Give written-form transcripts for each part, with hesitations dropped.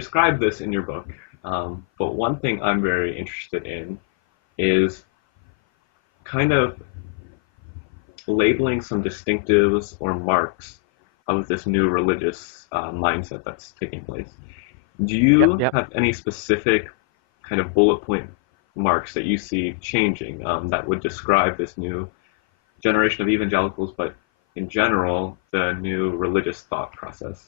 describe this in your book, but one thing I'm very interested in is kind of labeling some distinctives or marks of this new religious mindset that's taking place. Do Yep, you yep. have any specific kind of bullet point marks that you see changing that would describe this new generation of evangelicals, but in general, the new religious thought process?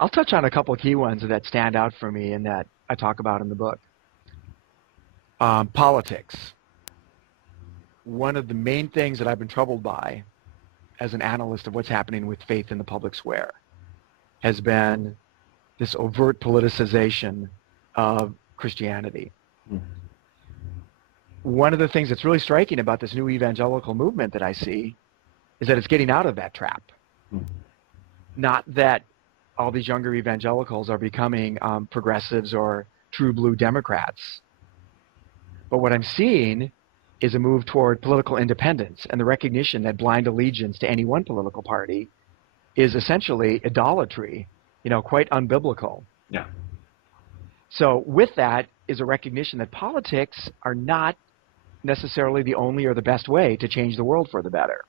I'll touch on a couple of key ones that stand out for me and that I talk about in the book. Politics. One of the main things that I've been troubled by as an analyst of what's happening with faith in the public square has been this overt politicization of Christianity. Mm. One of the things that's really striking about this new evangelical movement that I see is that it's getting out of that trap. Mm. Not that all these younger evangelicals are becoming progressives or true blue Democrats, but what I'm seeing is a move toward political independence and the recognition that blind allegiance to any one political party is essentially idolatry, quite unbiblical. Yeah. So with that is a recognition that politics are not necessarily the only or the best way to change the world for the better.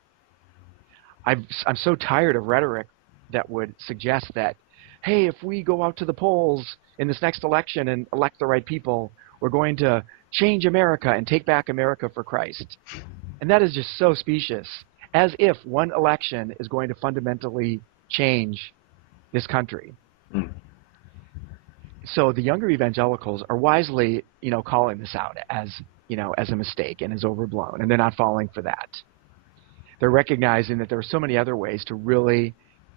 I'm so tired of rhetoric that would suggest that, hey, if we go out to the polls in this next election and elect the right people, we're going to change America and take back America for Christ. And that is just so specious, as if one election is going to fundamentally change this country. Mm. So the younger evangelicals are wisely, calling this out as a mistake and as overblown, and they're not falling for that. They're recognizing that there are so many other ways to really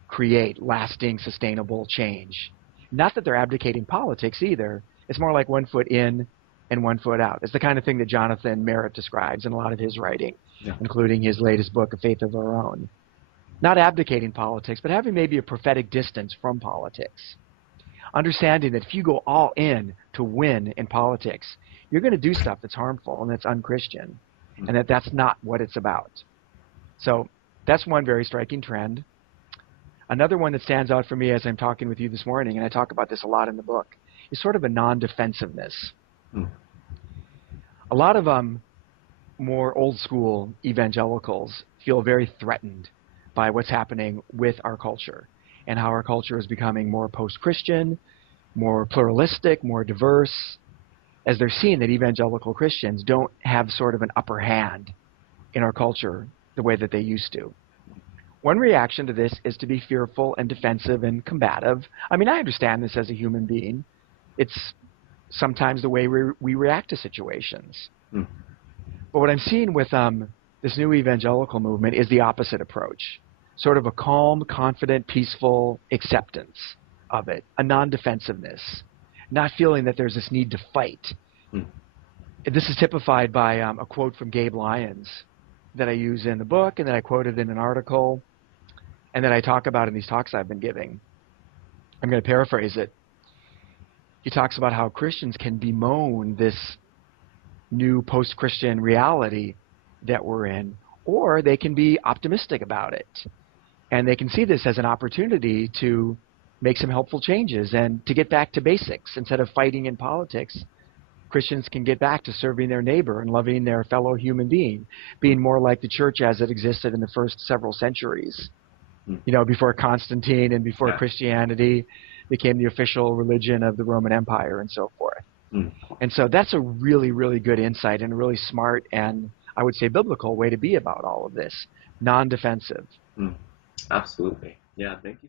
create lasting, sustainable change. Not that they're abdicating politics either. It's more like 1 foot in and 1 foot out. It's the kind of thing that Jonathan Merritt describes in a lot of his writing, including his latest book, A Faith of Our Own. Not abdicating politics, but having maybe a prophetic distance from politics. Understanding that if you go all in to win in politics, you're going to do stuff that's harmful and that's unchristian, and that's not what it's about. So that's one very striking trend. Another one that stands out for me as I'm talking with you this morning, and I talk about this a lot in the book, is sort of a non-defensiveness. Mm. A lot of more old-school evangelicals feel very threatened by what's happening with our culture and how our culture is becoming more post-Christian, more pluralistic, more diverse, as they're seeing that evangelical Christians don't have sort of an upper hand in our culture the way that they used to. One reaction to this is to be fearful and defensive and combative. I mean, I understand this as a human being. It's sometimes the way we react to situations. Mm. But what I'm seeing with this new evangelical movement is the opposite approach. Sort of a calm, confident, peaceful acceptance of it, a non-defensiveness, not feeling that there's this need to fight. Mm. This is typified by a quote from Gabe Lyons that I use in the book and that I quoted in an article and that I talk about in these talks I've been giving. I'm going to paraphrase it. He talks about how Christians can bemoan this new post-Christian reality that we're in, or they can be optimistic about it. And they can see this as an opportunity to make some helpful changes and to get back to basics. Instead of fighting in politics, Christians can get back to serving their neighbor and loving their fellow human being, being more like the church as it existed in the first several centuries. Before Constantine and before Christianity became the official religion of the Roman Empire and so forth. Mm. And so that's a really, really good insight and a really smart and, I would say, biblical way to be about all of this. Non-defensive. Mm. Absolutely. Yeah, thank you.